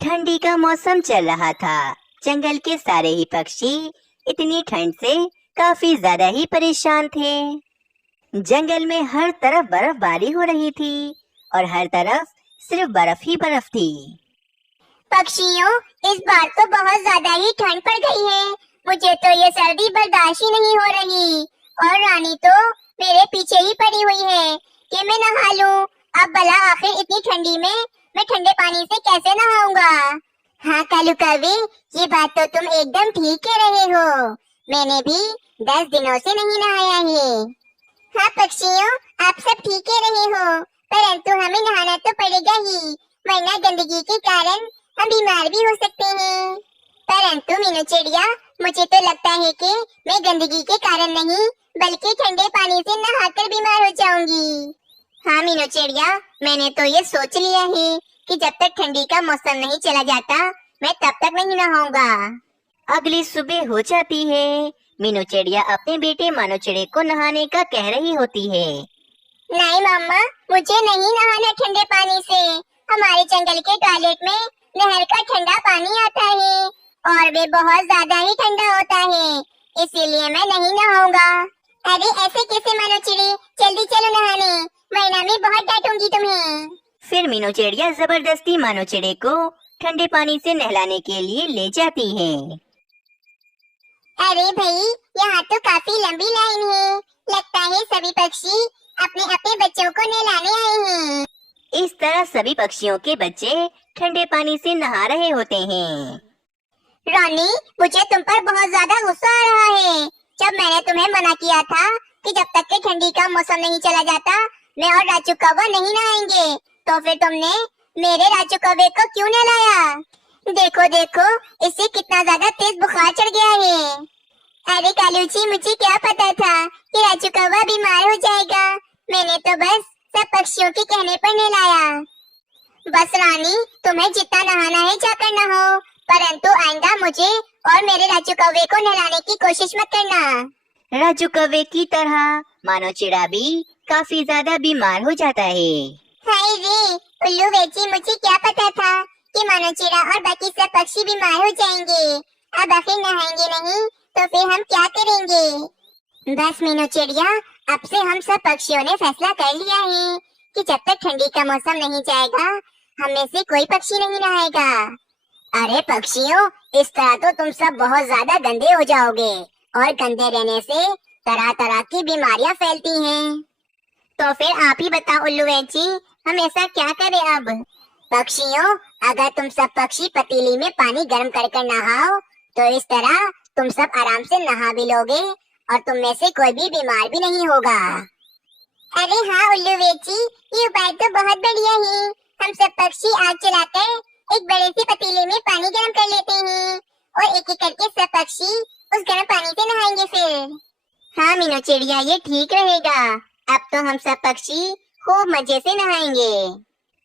ठंडी का मौसम चल रहा था। जंगल के सारे ही पक्षी इतनी ठंड से काफी ज्यादा ही परेशान थे। जंगल में हर तरफ बर्फबारी हो रही थी और हर तरफ सिर्फ बर्फ ही बर्फ थी। पक्षियों, इस बार तो बहुत ज्यादा ही ठंड पड़ गई है। मुझे तो ये सर्दी बर्दाश्त ही नहीं हो रही और रानी तो मेरे पीछे ही पड़ी हुई है कि मैं नहा लूं। अब भला आखिर इतनी ठंडी में मैं ठंडे पानी से कैसे नहाऊंगा? हाँ कालू कौवे, ये बात तो तुम एकदम ठीक कह रहे हो। मैंने भी 10 दिनों से नहीं नहाया है। हाँ पक्षियों, आप सब ठीक कह रहे हो, परंतु हमें नहाना तो पड़ेगा ही, वरना गंदगी के कारण हम बीमार भी हो सकते हैं। परंतु मीनू चिड़िया, मुझे तो लगता है कि मैं गंदगी के कारण नहीं बल्कि ठंडे पानी से नहाकर बीमार हो जाऊंगी। हाँ मीनू चिड़िया, मैंने तो ये सोच लिया है कि जब तक ठंडी का मौसम नहीं चला जाता मैं तब तक नहीं नहाऊंगा। अगली सुबह हो जाती है। मीनू चिड़िया अपने बेटे मानो चिड़े को नहाने का कह रही होती है। नहीं मम्मा, मुझे नहीं नहाना ठंडे पानी से। हमारे जंगल के टॉयलेट में नहर का ठंडा पानी आता है और वे बहुत ज्यादा ही ठंडा होता है, इसीलिए मैं नहीं नहाऊंगा। अरे ऐसे कैसे मानो चिड़ी, जल्दी चलो नहाने, वरना मैं बहुत डांटूंगी तुम्हें। फिर मीनू चिड़िया जबरदस्ती मानो चिड़े को ठंडे पानी से नहलाने के लिए ले जाती है। अरे भाई, यहाँ तो काफी लंबी लाइन है। लगता है सभी पक्षी अपने अपने बच्चों को नहलाने आए हैं। इस तरह सभी पक्षियों के बच्चे ठंडे पानी से नहा रहे होते हैं। रानी, मुझे तुम पर बहुत ज्यादा गुस्सा आ रहा है। जब मैंने तुम्हें मना किया था कि जब तक के ठंडी का मौसम नहीं चला जाता मैं और राजू कौवा नहीं नहाएंगे, तो फिर तुमने मेरे राजू कौवे को क्यों नहलाया? देखो देखो, इससे कितना ज्यादा तेज बुखार चढ़ गया है। अरे कालू जी, मुझे क्या पता था कि राजू कौवा बीमार हो जाएगा। मैंने तो बस सब पक्षियों के कहने पर नहलाया। बस रानी, तुम्हें जितना नहाना है जाकर नहाओ, परंतु आइंदा मुझे और मेरे राजू कौवे को नहलाने की कोशिश मत करना। राजू कौवे की तरह मानो चिड़ा भी काफी ज्यादा बीमार हो जाता है। हाय रे उल्लू वेची, मुझे क्या पता था कि मानो चिड़ा और बाकी सब पक्षी बीमार हो जाएंगे। अब आखिर नहाएंगे नहीं तो फिर हम क्या करेंगे? बस मीनू चिड़िया, अब से हम सब पक्षियों ने फैसला कर लिया है कि जब तक ठंडी का मौसम नहीं जाएगा हम में से कोई पक्षी नहीं नहाएगा। अरे पक्षियों, इस तरह तो तुम सब बहुत ज्यादा गंदे हो जाओगे और गंदे रहने से तरह तरह की बीमारियां फैलती हैं। तो फिर आप ही बताओ उल्लू वेची, हम ऐसा क्या करें अब? पक्षियों, अगर तुम सब पक्षी पतीली में पानी गर्म कर कर नहाओ तो इस तरह तुम सब आराम से नहा भी लोगे और तुम में से कोई भी बीमार भी नहीं होगा। अरे हाँ उल्लू वेची, ये उपाय तो बहुत बढ़िया है। हम सब पक्षी आग जलाकर एक बड़े सी पतीले में पानी गर्म कर लेते हैं और एक एक करके सब पक्षी उस गर्म पानी से नहाएंगे फिर। हाँ मीनू चिड़िया, ये ठीक रहेगा। अब तो हम सब पक्षी खूब मजे से नहाएंगे।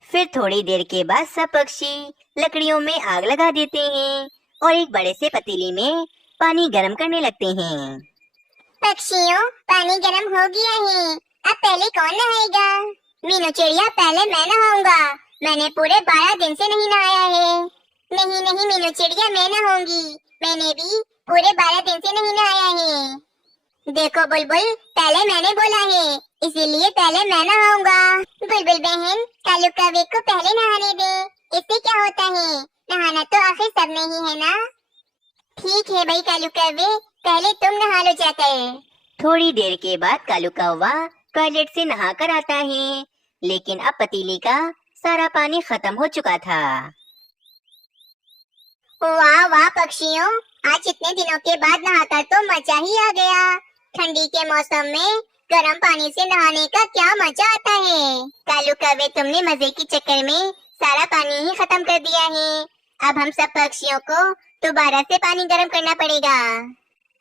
फिर थोड़ी देर के बाद सब पक्षी लकड़ियों में आग लगा देते हैं और एक बड़े से पतीली में पानी गर्म करने लगते हैं। पक्षियों, पानी गर्म हो गया है, अब पहले कौन नहाएगा? मीनू चिड़िया, पहले मैं नहाऊंगा। मैंने पूरे 12 दिन से नहीं नहाया है। नहीं नहीं मीनू चिड़िया, मैं नहाऊंगी। मैंने भी पूरे 12 दिन से नहीं नहाया है। देखो बुलबुल, पहले मैंने बोला है, इसीलिए पहले मैं नहाऊंगा। बुलबुल बहन, कालू कौवे को पहले नहाने दे, इससे क्या होता है, नहाना तो आखिर सबने ही है ना। ठीक है भाई कालू कौवे, पहले तुम नहा लो जाकर। थोड़ी देर के बाद कालू कौवा टॉयलेट से नहा कर आता है, लेकिन अब पतीली का सारा पानी खत्म हो चुका था। वाह वाह पक्षियों, आज इतने दिनों के बाद नहाकर तो मजा ही आ गया। ठंडी के मौसम में गर्म पानी से नहाने का क्या मजा आता है। कालू कौवे, तुमने मजे के चक्कर में सारा पानी ही खत्म कर दिया है। अब हम सब पक्षियों को दोबारा से पानी गर्म करना पड़ेगा।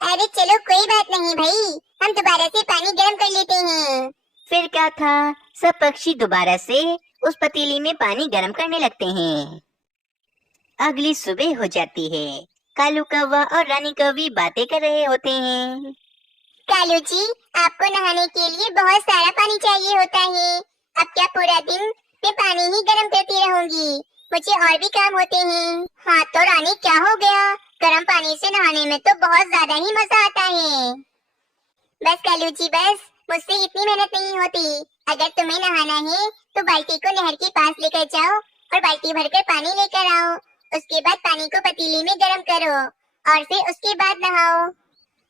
अरे चलो कोई बात नहीं भाई, हम दोबारा से पानी गर्म कर लेते हैं। फिर क्या था, सब पक्षी दोबारा से उस पतीली में पानी गर्म करने लगते हैं। अगली सुबह हो जाती है। कालू कौवा और रानी कौवी बातें कर रहे होते हैं। कालू जी, आपको नहाने के लिए बहुत सारा पानी चाहिए होता है। अब क्या पूरा दिन मैं पानी ही गर्म करती रहूंगी, मुझे और भी काम होते हैं। हाँ तो रानी क्या हो गया? गर्म पानी से नहाने में तो बहुत ज्यादा ही मजा आता है। बस कालू जी बस, मुझसे इतनी मेहनत नहीं होती। अगर तुम्हें नहाना है तो बाल्टी को नहर के पास लेकर जाओ और बाल्टी भरकर पानी लेकर आओ। उसके बाद पानी को पतीली में गर्म करो और फिर उसके बाद नहाओ।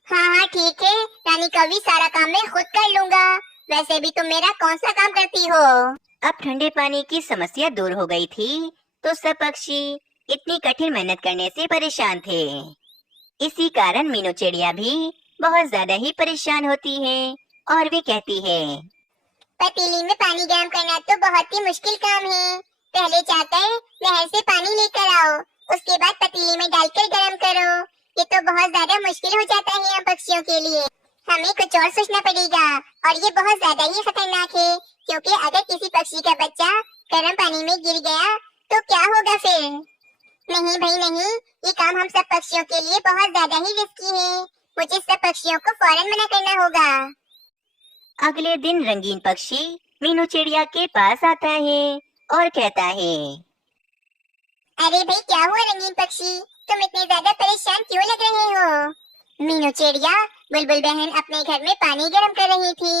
हाँ हाँ ठीक है रानी कवि, सारा काम मैं खुद कर लूंगा। वैसे भी तुम मेरा कौन सा काम करती हो? अब ठंडे पानी की समस्या दूर हो गई थी तो सब पक्षी इतनी कठिन मेहनत करने से परेशान थे। इसी कारण मीनू चिड़िया भी बहुत ज्यादा ही परेशान होती है और वे कहती है, पतीली में पानी गर्म करना तो बहुत ही मुश्किल काम है। पहले जाकर नहर से पानी लेकर आओ, उसके बाद पतीली में डालकर गर्म करो। ये तो बहुत ज्यादा मुश्किल हो जाता है हम पक्षियों के लिए। हमें कुछ और सोचना पड़ेगा और ये बहुत ज्यादा ही खतरनाक है, क्योंकि अगर किसी पक्षी का बच्चा गर्म पानी में गिर गया तो क्या होगा फिर? नहीं भाई नहीं, ये काम हम सब पक्षियों के लिए बहुत ज्यादा ही रिस्की है। मुझे सब पक्षियों को फौरन मना करना होगा। अगले दिन रंगीन पक्षी मीनू चिड़िया के पास आता है और कहता है, अरे भाई क्या हुआ रंगीन पक्षी, तुम इतने ज्यादा परेशान क्यों लग रहे हो? मीनू चिड़िया, बुलबुल बहन अपने घर में पानी गर्म कर रही थी,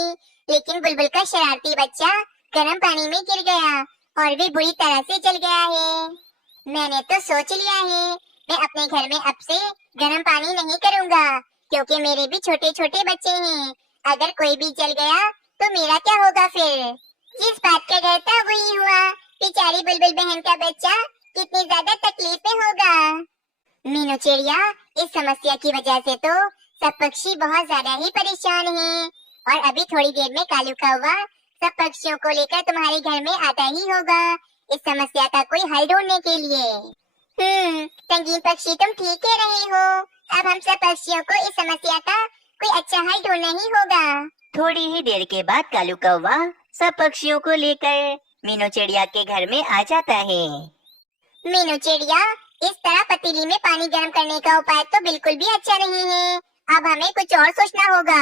लेकिन बुलबुल का शरारती बच्चा गर्म पानी में गिर गया और भी बुरी तरह से जल गया है। मैंने तो सोच लिया है मैं अपने घर में अब से गर्म पानी नहीं करूँगा, क्योंकि मेरे भी छोटे छोटे बच्चे हैं। अगर कोई भी जल गया तो मेरा क्या होगा फिर? जिस बात का डर था वही हुआ। बेचारी बुलबुल बहन का बच्चा कितनी ज्यादा तकलीफ में होगा। मीनू चिड़िया, इस समस्या की वजह से तो सब पक्षी बहुत ज्यादा ही परेशान हैं और अभी थोड़ी देर में कालू कौवा सब पक्षियों को लेकर तुम्हारे घर में आता ही होगा इस समस्या का कोई हल ढूंढने के लिए। रंगीन पक्षी तुम ठीक कह रहे हो। अब हम सब पक्षियों को इस समस्या का कोई अच्छा हल ढूंढना ही होगा। थोड़ी ही देर के बाद कालू कौवा सब पक्षियों को लेकर मीनू चिड़िया के घर में आ जाता है। मीनू चिड़िया, इस तरह पतीली में पानी गर्म करने का उपाय तो बिल्कुल भी अच्छा नहीं है। अब हमें कुछ और सोचना होगा।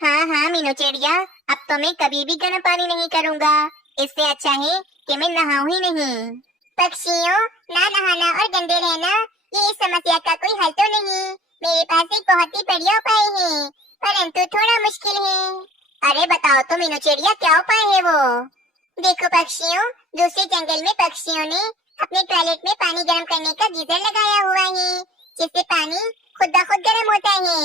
हाँ हाँ मीनू चिड़िया, अब तो मैं कभी भी गर्म पानी नहीं करूँगा। इससे अच्छा है कि मैं नहाऊं ही नहीं। पक्षियों, ना नहाना और गंदे रहना ये इस समस्या का कोई हल तो नहीं। मेरे पास एक बहुत ही बढ़िया उपाय है, परंतु थोड़ा मुश्किल है। अरे बताओ तो मीनू चिड़िया, क्या उपाय है वो? देखो पक्षियों, दूसरे जंगल में पक्षियों ने अपने टॉयलेट में पानी गर्म करने का गीजर लगाया हुआ है, जिससे पानी खुद ब खुद गर्म होता है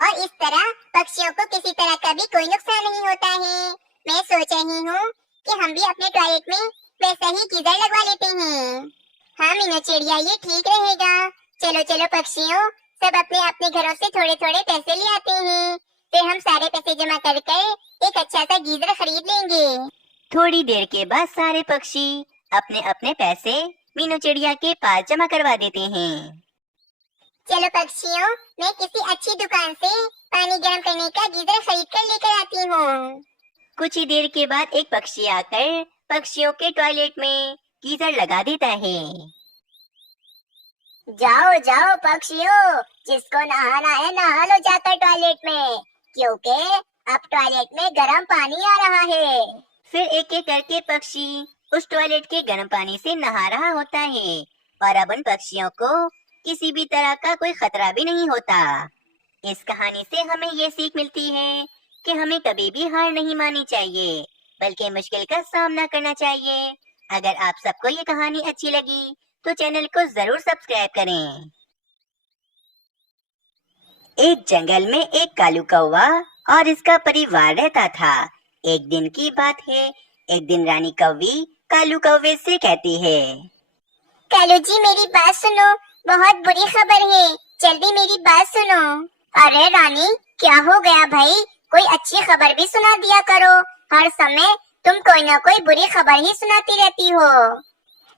और इस तरह पक्षियों को किसी तरह का भी कोई नुकसान नहीं होता है। मैं सोच रही हूँ कि हम भी अपने टॉयलेट में वैसा ही गीजर लगवा लेते हैं। हाँ मीनू चिड़िया, ये ठीक रहेगा। चलो चलो पक्षियों, सब अपने अपने घरों से थोड़े थोड़े पैसे ले आते हैं, फिर हम सारे पैसे जमा कर एक अच्छा सा गीजर खरीद लेंगे। थोड़ी देर के बाद सारे पक्षी अपने अपने पैसे मीनू चिड़िया के पास जमा करवा देते हैं। चलो पक्षियों, मैं किसी अच्छी दुकान से पानी गर्म करने का गीजर खरीद कर लेकर आती हूँ। कुछ ही देर के बाद एक पक्षी आकर पक्षियों के टॉयलेट में गीजर लगा देता है। जाओ जाओ पक्षियों, जिसको नहाना है नहा लो जाकर टॉयलेट में, क्योंकि अब टॉयलेट में गर्म पानी आ रहा है। फिर एक एक करके पक्षी उस टॉयलेट के गर्म पानी से नहा रहा होता है और अब उन पक्षियों को किसी भी तरह का कोई खतरा भी नहीं होता। इस कहानी से हमें ये सीख मिलती है कि हमें कभी भी हार नहीं माननी चाहिए, बल्कि मुश्किल का सामना करना चाहिए। अगर आप सबको ये कहानी अच्छी लगी तो चैनल को जरूर सब्सक्राइब करें। एक जंगल में एक कालू कौवा और इसका परिवार रहता था। एक दिन की बात है, एक दिन रानी कौवी कालू कौवे से कहती है, कालू जी मेरी बात सुनो, बहुत बुरी खबर है, जल्दी मेरी बात सुनो। अरे रानी, क्या हो गया भाई? कोई अच्छी खबर भी सुना दिया करो, हर समय तुम कोई ना कोई बुरी खबर ही सुनाती रहती हो।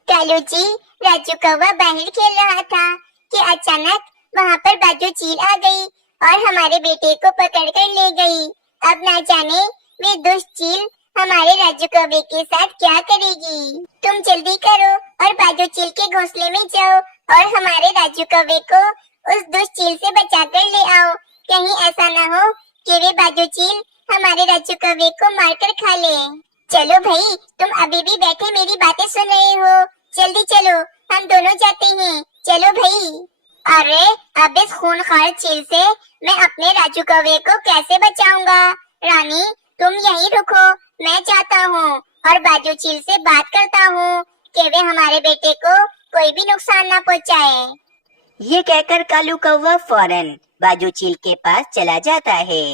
कालू जी, राजू कौवा बाहर खेल रहा था कि अचानक वहाँ पर बाजू चील आ गई और हमारे बेटे को पकड़ कर ले गई। अब ना जाने वे दुष्ट चील हमारे राजू कौवे के साथ क्या करेगी। तुम जल्दी करो और बाजू चील के घोंसले में जाओ और हमारे राजू कौवे को उस दुष्ट चील से बचा कर ले आओ। कहीं ऐसा न हो कि वे बाजू चील हमारे राजू कौवे को मारकर खा ले। चलो भाई, तुम अभी भी बैठे मेरी बातें सुन रहे हो, जल्दी चलो, हम दोनों जाते हैं, चलो भाई। अरे अब इस खूंखार चील से मैं अपने राजू कौवे को कैसे बचाऊंगा? रानी तुम यहीं रुको, मैं जाता हूँ और बाजू चील से बात करता हूँ कि वे हमारे बेटे को कोई भी नुकसान ना पहुँचाए। ये कहकर कालू कौवा फौरन बाजू चील के पास चला जाता है।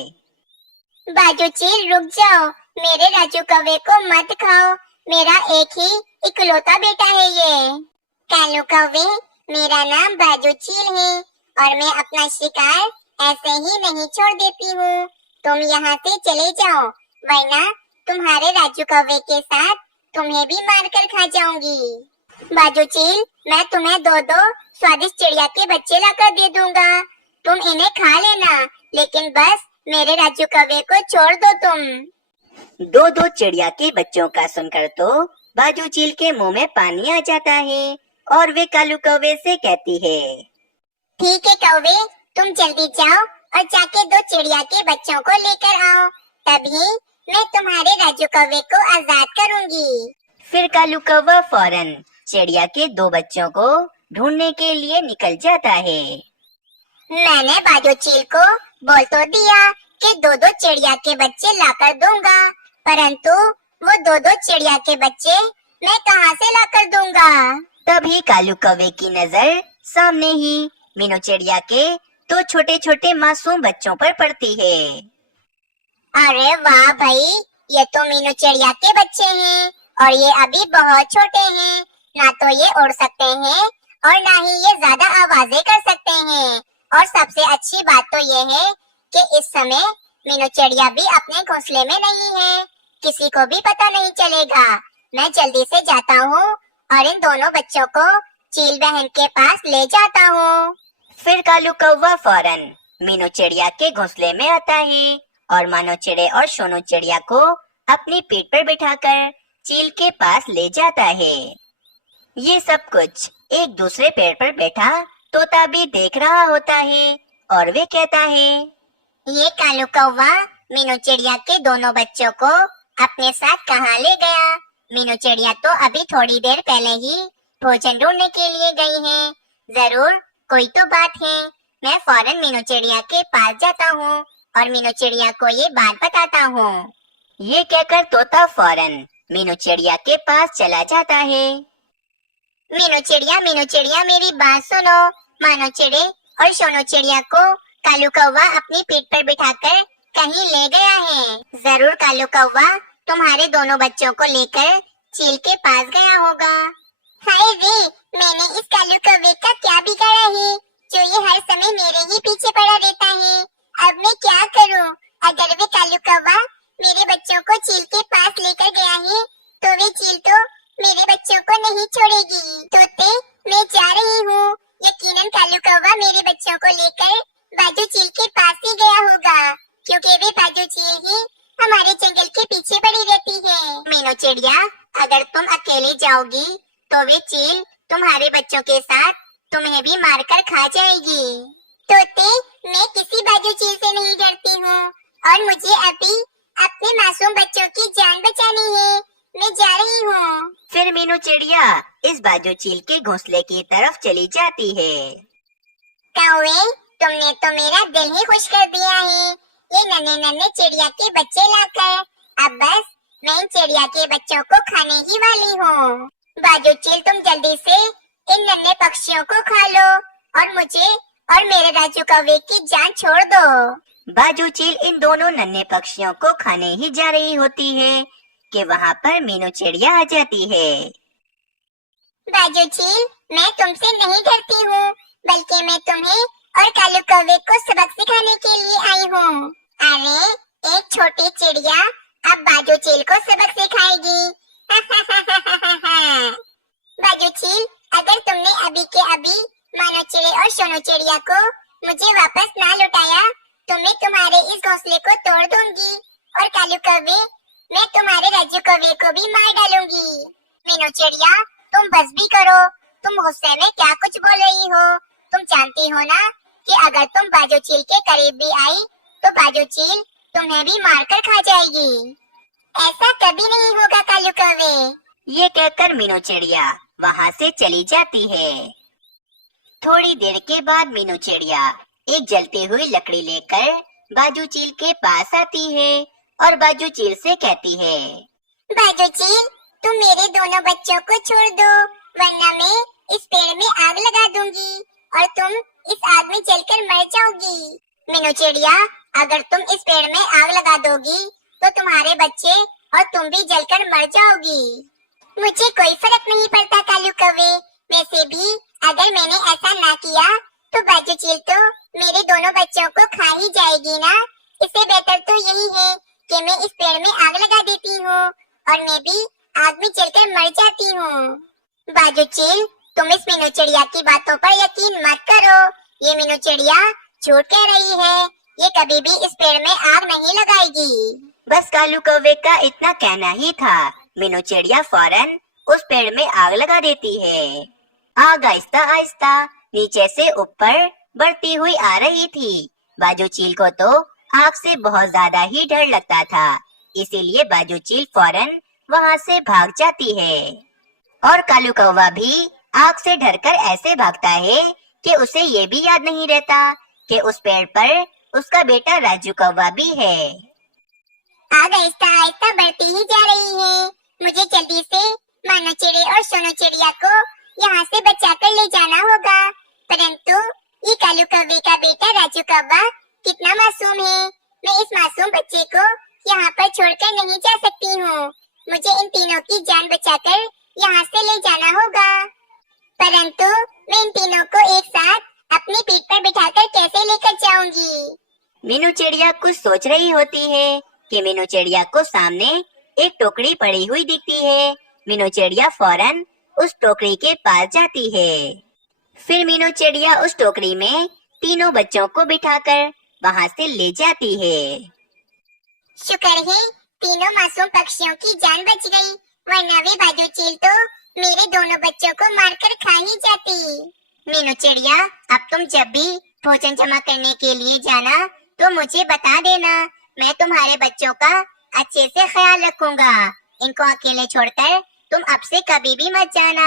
बाजू चील रुक जाओ, मेरे राजू कौवे को मत खाओ, मेरा एक ही इकलौता बेटा है ये। कालू कौवे, मेरा नाम बाजू चील है और मैं अपना शिकार ऐसे ही नहीं छोड़ देती हूँ। तुम यहाँ से चले जाओ, वरना तुम्हारे राजू कौवे के साथ तुम्हें भी मारकर खा जाऊंगी। बाजू चील, मैं तुम्हें दो दो स्वादिष्ट चिड़िया के बच्चे लाकर दे दूंगा, तुम इन्हें खा लेना, लेकिन बस मेरे राजू कौवे को छोड़ दो तुम। दो दो चिड़िया के बच्चों का सुनकर तो बाजू चील के मुंह में पानी आ जाता है और वे कालू कौवे से कहती है, ठीक है कौवे, तुम जल्दी जाओ और जाके दो चिड़िया के बच्चों को लेकर आओ, तभी मैं तुम्हारे राजू कौवे को आजाद करूंगी। फिर कालू कौवा फौरन चिड़िया के दो बच्चों को ढूंढने के लिए निकल जाता है। मैंने बाजू चील को बोल तो दिया कि दो दो चिड़िया के बच्चे लाकर दूंगा, परंतु वो दो दो चिड़िया के बच्चे मैं कहाँ से लाकर दूंगा? तभी कालू कौवे की नजर सामने ही मीनू चिड़िया के दो छोटे छोटे मासूम बच्चों पर पड़ती है। अरे वाह भाई, ये तो मीनू चिड़िया के बच्चे हैं और ये अभी बहुत छोटे हैं, ना तो ये उड़ सकते हैं और ना ही ये ज्यादा आवाजें कर सकते हैं। और सबसे अच्छी बात तो ये है कि इस समय मीनू चिड़िया भी अपने घोंसले में नहीं है, किसी को भी पता नहीं चलेगा। मैं जल्दी से जाता हूँ और इन दोनों बच्चों को चील बहन के पास ले जाता हूँ। फिर कालू कौवा फौरन मीनू चिड़िया के घोंसले में आता है और मानो चिड़े और सोनू चिड़िया को अपनी पीठ पर बिठाकर चील के पास ले जाता है। ये सब कुछ एक दूसरे पेड़ पर बैठा तोता भी देख रहा होता है और वे कहता है, ये कालू कौवा मीनू चिड़िया के दोनों बच्चों को अपने साथ कहाँ ले गया? मीनू चिड़िया तो अभी थोड़ी देर पहले ही भोजन ढूंढने के लिए गई है, जरूर कोई तो बात है। मैं फौरन मीनू चिड़िया के पास जाता हूँ और मीनू चिड़िया को ये बात बताता हूँ। ये कहकर तोता फौरन मीनू चिड़िया के पास चला जाता है। मीनू चिड़िया मेरी बात सुनो। मानो चिड़े और सोनू चिड़िया को कालू कौवा अपनी पीठ पर बिठाकर कहीं ले गया है। जरूर कालू कौवा तुम्हारे दोनों बच्चों को लेकर चील के पास गया होगा। हाय रे, मैंने इस कालू कौवे का क्या बिगाड़ा है जो ये हर समय मेरे ही पीछे पड़ा रहता है। अब मैं क्या करूं? अगर वे कालू कौवा मेरे बच्चों को चील के पास लेकर गया है तो वे चील तो मेरे बच्चों को नहीं छोड़ेगी। तोते, मैं जा रही हूँ। यकीनन कालू कौवा मेरे बच्चों को लेकर बाजू चील के पास ही गया होगा, क्योंकि वे बाजू चील ही हमारे जंगल के पीछे पड़ी रहती है। मीनू चिड़िया, अगर तुम अकेले जाओगी तो वे चील तुम्हारे बच्चों के साथ तुम्हें भी मारकर खा जाएगी। तोते, मैं किसी बाजू चील से नहीं डरती हूँ और मुझे अभी अपने मासूम बच्चों की जान बचानी है। मैं जा रही हूँ। फिर मीनू चिड़िया इस बाजू चील के घोंसले की तरफ चली जाती है। कौवे, तुमने तो मेरा दिल ही खुश कर दिया है, ये नन्हे नन्हे चिड़िया के बच्चे लाकर। अब बस मैं इन चिड़िया के बच्चों को खाने ही वाली हूँ। बाजू चील, तुम जल्दी से इन नन्हे पक्षियों को खा लो और मुझे और मेरे राजू कौवे की जान छोड़ दो। बाजू चील इन दोनों नन्हे पक्षियों को खाने ही जा रही होती है कि वहाँ पर मीनू चिड़िया आ जाती है। बाजू चील, मैं तुमसे नहीं डरती हूँ, बल्कि मैं तुम्हें और कालू कौवे को सबक सिखाने के लिए आई हूँ। अरे, एक छोटी चिड़िया अब बाजू चील को सबक सिखाएगी। बाजू चील, अगर तुमने अभी के अभी मानो चिड़े और सोनू चिड़िया को मुझे वापस ना लौटाया तो मैं तुम्हारे इस घोंसले को तोड़ दूंगी और कालू कौवे, मैं तुम्हारे राजू कौवे को भी मार डालूंगी। मीनू चिड़िया, तुम बस भी करो, तुम गुस्से में क्या कुछ बोल रही हो? तुम जानती हो ना कि अगर तुम बाजू चील के करीब भी आई तो बाजू चील तुम्हें भी मारकर खा जाएगी। ऐसा कभी नहीं होगा कालू कौवे। ये कहकर मीनू चिड़िया वहाँ से चली जाती है। थोड़ी देर के बाद मीनू चिड़िया एक जलती हुई लकड़ी लेकर बाजू चील के पास आती है और बाजू चील से कहती है, बाजू चील, तुम मेरे दोनों बच्चों को छोड़ दो, वरना मैं इस पेड़ में आग लगा दूंगी और तुम इस आग में जलकर मर जाओगी। मीनू चिड़िया, अगर तुम इस पेड़ में आग लगा दोगी तो तुम्हारे बच्चे और तुम भी जलकर मर जाओगी। मुझे कोई फर्क नहीं पड़ता कालू कौवे, वैसे भी अगर मैंने ऐसा ना किया तो बाजू चील तो मेरे दोनों बच्चों को खा ही जाएगी ना। इससे बेहतर तो यही है कि मैं इस पेड़ में आग लगा देती हूँ और मैं भी आग में जलकर मर जाती हूँ। बाजू चील, तुम इस मीनू चिड़िया की बातों पर यकीन मत करो। ये मीनू चिड़िया झूठ कह रही है, ये कभी भी इस पेड़ में आग नहीं लगाएगी। बस कालू कौवे का इतना कहना ही था। मीनू चिड़िया फौरन उस पेड़ में आग लगा देती है। आग आहिस्ता आहिस्ता नीचे से ऊपर बढ़ती हुई आ रही थी। बाजू चील को तो आग से बहुत ज्यादा ही डर लगता था, इसीलिए बाजू चील फौरन वहाँ से भाग जाती है। और कालू कौवा भी आग से डरकर ऐसे भागता है कि उसे ये भी याद नहीं रहता कि उस पेड़ पर उसका बेटा राजू कौवा भी है। आग आहिस्ता आहिस्ता बढ़ती ही जा रही है। मुझे जल्दी से मानो चिड़े और सोनू चिड़िया को यहाँ से बचाकर ले जाना होगा। परंतु ये कालू कौवे का बेटा राजू कौवा कितना मासूम है। मैं इस मासूम बच्चे को यहाँ पर छोड़कर नहीं जा सकती हूँ। मुझे इन तीनों की जान बचाकर यहाँ से ले जाना होगा। परंतु मैं इन तीनों को एक साथ अपनी पीठ पर बिठाकर कैसे लेकर जाऊंगी? मीनू चिड़िया कुछ सोच रही होती है कि मीनू चिड़िया को सामने एक टोकरी पड़ी हुई दिखती है। मीनू चिड़िया फौरन उस टोकरी के पास जाती है। फिर मीनू चिड़िया उस टोकरी में तीनों बच्चों को बिठाकर वहाँ से ले जाती है। शुक्र है तीनों मासूम पक्षियों की जान बच गई, वरना वे बाजू चील तो मेरे दोनों बच्चों को मारकर खा ही जाती। मीनू चिड़िया, अब तुम जब भी भोजन जमा करने के लिए जाना तो मुझे बता देना। मैं तुम्हारे बच्चों का अच्छे से ख्याल रखूंगा। इनको अकेले छोड़कर तुम अब से कभी भी मत जाना।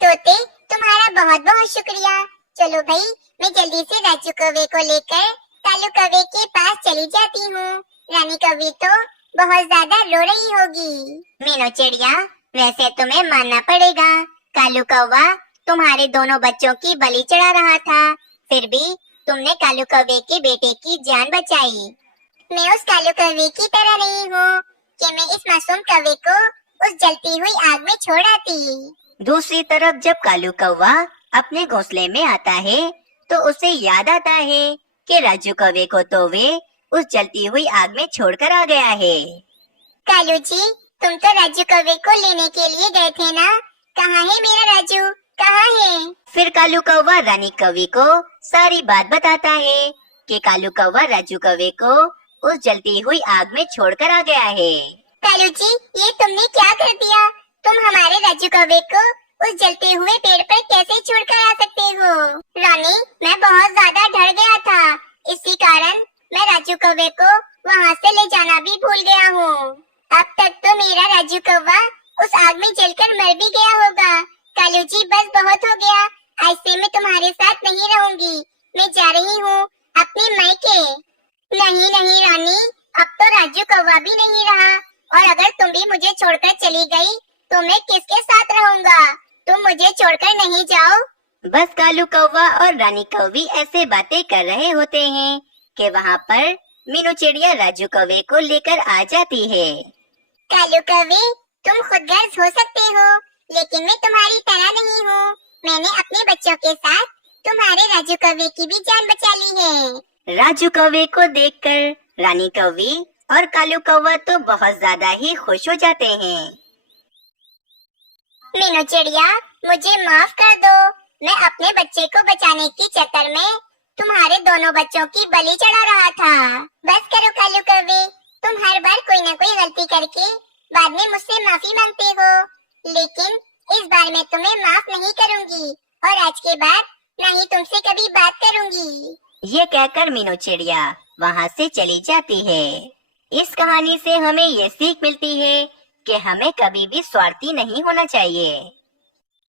तोते, तुम्हारा बहुत बहुत शुक्रिया। चलो भाई, मैं जल्दी से राजू कौवे को लेकर कालू कौवे के पास चली जाती हूँ। रानी कौवे तो बहुत ज्यादा रो रही होगी। मीनू चिड़िया, वैसे तुम्हें मानना पड़ेगा, कालू कौवा तुम्हारे दोनों बच्चों की बलि चढ़ा रहा था, फिर भी तुमने कालू कौवे के बेटे की जान बचाई। मैं उस कालू कौवे की तरह नहीं हूँ कि मैं इस मासूम कौवे को उस जलती हुई आग में छोड़ आती। दूसरी तरफ जब कालू कौवा अपने घोंसले में आता है तो उसे याद आता है कि राजू कौवे को तो वे उस जलती हुई आग में छोड़कर आ गया है। कालू जी, तुम तो राजू कौवे को लेने के लिए गए थे ना? कहाँ है मेरा राजू, कहाँ है? फिर कालू कौवा रानी कौवे को सारी बात बताता है कि कालू कौवा राजू कौवे को उस जलती हुई आग में छोड़कर आ गया है। कालू जी, ये तुमने क्या कर दिया? तुम हमारे राजू कौवे को उस जलते हुए पेड़ पर कैसे छोड़कर आ सकते हो? रानी, मैं बहुत ज्यादा डर गया था, इसी कारण मैं राजू कौवे को वहाँ से ले जाना भी भूल गया हूँ। अब तक तो मेरा राजू कौवा उस आग में जलकर मर भी गया होगा। कालू जी, बस बहुत हो गया, आज से मैं तुम्हारे साथ नहीं रहूंगी। मैं जा रही हूँ अपने मायके। नहीं नहीं रानी, अब तो राजू कौवा भी नहीं रहा, और अगर तुम भी मुझे छोड़कर चली गई तो मैं किसके साथ रहूंगा? तुम मुझे छोड़कर नहीं जाओ। बस कालू कौवा और रानी कौवी ऐसे बातें कर रहे होते हैं कि वहाँ पर मीनू चिड़िया राजू कौवे को लेकर आ जाती है। कालू कौवे, तुम खुदगर्ज हो सकते हो, लेकिन मैं तुम्हारी तरह नहीं हूँ। मैंने अपने बच्चों के साथ तुम्हारे राजू कौवे की भी जान बचा ली है। राजू कौवे को देखकर रानी कौवी और कालू कौवा तो बहुत ज्यादा ही खुश हो जाते हैं। मीनू चिड़िया, मुझे माफ कर दो। मैं अपने बच्चे को बचाने के चक्कर में तुम्हारे दोनों बच्चों की बलि चढ़ा रहा था। बस करो कालू कौवे, तुम हर बार कोई न कोई गलती करके बाद में मुझसे माफी मांगते हो, लेकिन इस बार मैं तुम्हें माफ नहीं करूंगी और आज के बाद न ही तुमसे कभी बात करूंगी। ये कहकर मीनू चिड़िया वहाँ से चली जाती है। इस कहानी से हमें ये सीख मिलती है कि हमें कभी भी स्वार्थी नहीं होना चाहिए।